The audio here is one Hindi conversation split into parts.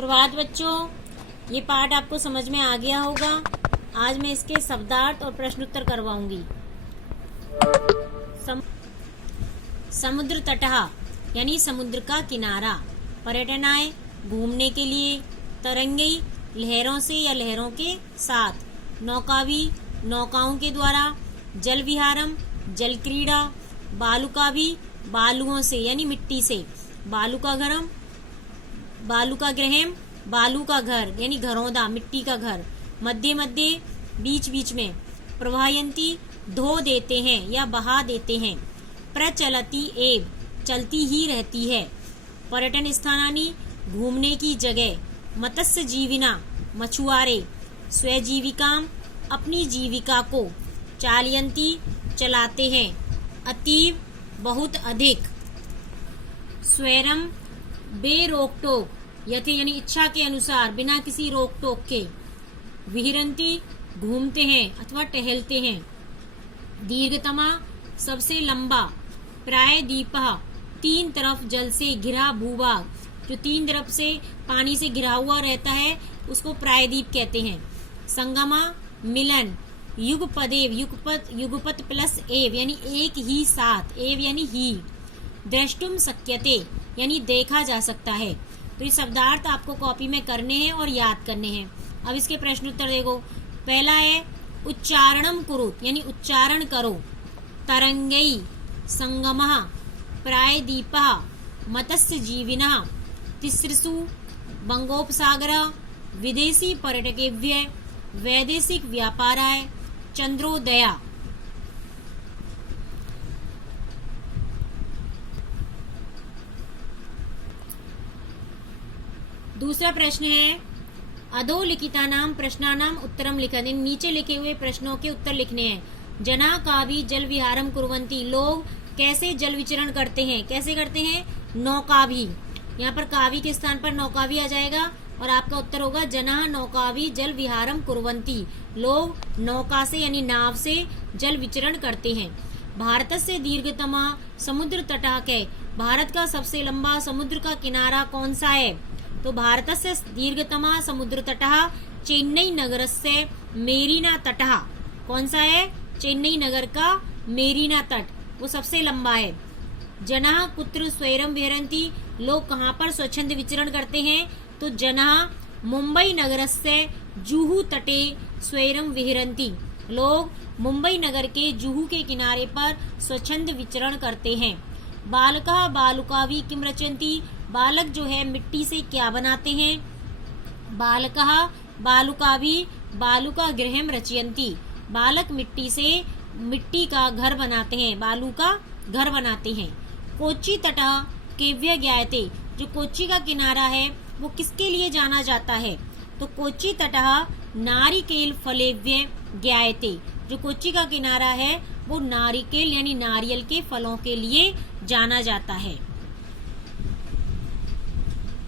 सुप्रभात बच्चों, ये पाठ आपको समझ में आ गया होगा। आज मैं इसके शब्दार्थ और प्रश्नोत्तर करवाऊंगी। समुद्र तटः यानी समुद्र का किनारा, पर्यटनाय घूमने के लिए, तरंगई लहरों से या लहरों के साथ, नौकावी नौकाओं के द्वारा, जल विहारम जल क्रीड़ा, बालुकावी बालुओं से यानी मिट्टी से, बालुकागरम बालू का गृहम बालू का घर यानी घरौंदा मिट्टी का घर, मध्य मध्य बीच बीच में, प्रवाहयंती धो देते हैं या बहा देते हैं, प्रचलती एव चलती ही रहती है, पर्यटन स्थानानी घूमने की जगह, मत्स्य जीविना मछुआरे, स्वजीविकाम अपनी जीविका को, चालयंती चलाते हैं, अतीव बहुत अधिक, स्वैरम बेरोक टोक यथे यानी इच्छा के अनुसार बिना किसी रोक टोक के, विहरंती घूमते हैं अथवा टहलते हैं, दीर्घतमा सबसे लंबा, प्रायद्वीपः तीन तरफ जल से घिरा भूभाग, जो तीन तरफ से पानी से घिरा हुआ रहता है उसको प्रायद्वीप कहते हैं, संगमा मिलन, युगपदेव युगपत प्लस एव यानी एक ही साथ, एव यानी ही, द्रष्टुम शक्यते यानी देखा जा सकता है। तो ये शब्दार्थ आपको कॉपी में करने हैं और याद करने हैं। अब इसके प्रश्न उत्तर देखो। पहला है उच्चारणम कुरुत यानी उच्चारण करो, तरंगई संगमः प्रायद्वीपः मत्स्य जीविनः, तिसृषु बंगोपसागरः विदेशी पर्यटकेभ्यः वैदेशिक व्यापाराय, चंद्रोदया। दूसरा प्रश्न है अधोलिखितानाम प्रश्नानाम उत्तरम लिखन, इन नीचे लिखे हुए प्रश्नों के उत्तर लिखने हैं। जना कावी जल विहारम कुर्वन्ति, लोग कैसे जल विचरण करते हैं, कैसे करते हैं, नौकावी, यहाँ पर कावी के स्थान पर नौकावी आ जाएगा और आपका उत्तर होगा जना नौकावी जल विहारम कुर्वन्ति, लोग नौका से यानी नाव से जल विचरण करते हैं। भारत से दीर्घतमा समुद्र तटः के, भारत का सबसे लंबा समुद्र का किनारा कौन सा है, तो भारत से दीर्घतमा समुद्र तटः चेन्नई नगर से मेरीना तटः, कौन सा है, चेन्नई नगर का मेरीना तट, वो सबसे लंबा है। जनाः कुत्र स्वैरम विहरन्ति, लोग कहाँ पर स्वच्छंद विचरण करते हैं, तो जनाः मुंबई नगर से जुहू तटे स्वैरम विहरन्ति, लोग मुंबई नगर के जुहू के किनारे पर स्वच्छंद विचरण करते हैं। बालकः बालुकावी किम रचयन्ति, बालक जो है मिट्टी से क्या बनाते हैं, बालकः बालुकावी बालू का गृहम रचयन्ति, बालक मिट्टी से मिट्टी का घर बनाते हैं, बालू का घर बनाते हैं। कोच्चि तटः केव्य ज्ञायते, जो कोच्चि का किनारा है वो किसके लिए जाना जाता है, तो कोच्चि तटः नारिकेल फलेव्य ज्ञायते, जो कोच्चि का किनारा है वो नारिकेल यानी नारियल के फलों के लिए जाना जाता है।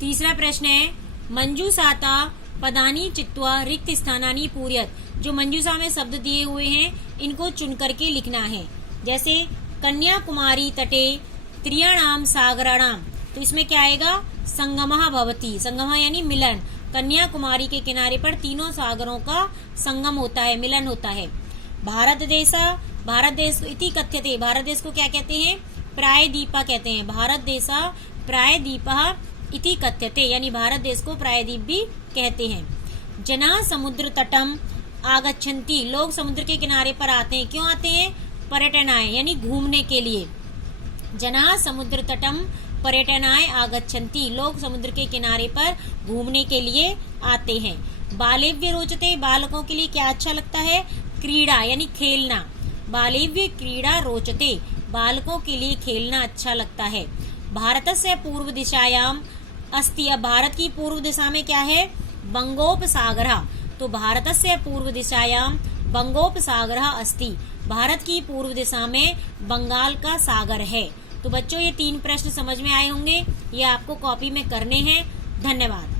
तीसरा प्रश्न है मंजूषाता पदानी चित्वा रिक्त स्थानानी पूर्यत, जो मंजूषा में शब्द दिए हुए हैं इनको चुन करके लिखना है। जैसे कन्याकुमारी तटे त्रियाणाम सागराणाम, तो इसमें क्या आएगा, संगमः भवति, संगमः यानी मिलन, कन्याकुमारी के किनारे पर तीनों सागरों का संगम होता है, मिलन होता है। भारत देश इति कथ्यते, भारत देश को क्या कहते हैं, प्रायद्वीपा कहते हैं, भारत देशा प्रायद्वीपः इति कथ्यते यानी भारत देश को प्रायद्वीप भी कहते हैं। जना समुद्र तटम आगच्छन्ति, लोग समुद्र के किनारे पर आते हैं, क्यों आते हैं, पर्यटनाय यानी घूमने के लिए। जना समुद्र तटम पर्यटनाय आगच्छन्ति, लोग समुद्र के किनारे पर घूमने के लिए आते हैं। बालेव्य रोचते, बालकों के लिए क्या अच्छा लगता है, क्रीड़ा यानी खेलना, बालेव्य क्रीड़ा रोचते, बालकों के लिए खेलना अच्छा लगता है। भारत से पूर्व दिशायाम अस्ति, अब भारत की पूर्व दिशा में क्या है, बंगोपसागरः, तो भारत से पूर्व दिशायाम बंगोपसागरः अस्ति, भारत की पूर्व दिशा में बंगाल का सागर है। तो बच्चों ये तीन प्रश्न समझ में आए होंगे, ये आपको कॉपी में करने हैं। धन्यवाद।